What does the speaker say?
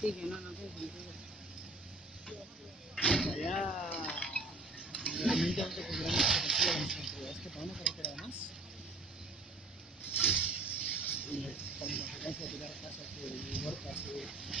Sí, que no tiene sentido. Allá realmente no te pondrán expectativa de nuestra autoridad, es que para una carretera más. Y como consecuencia de tirar casas y huertas y...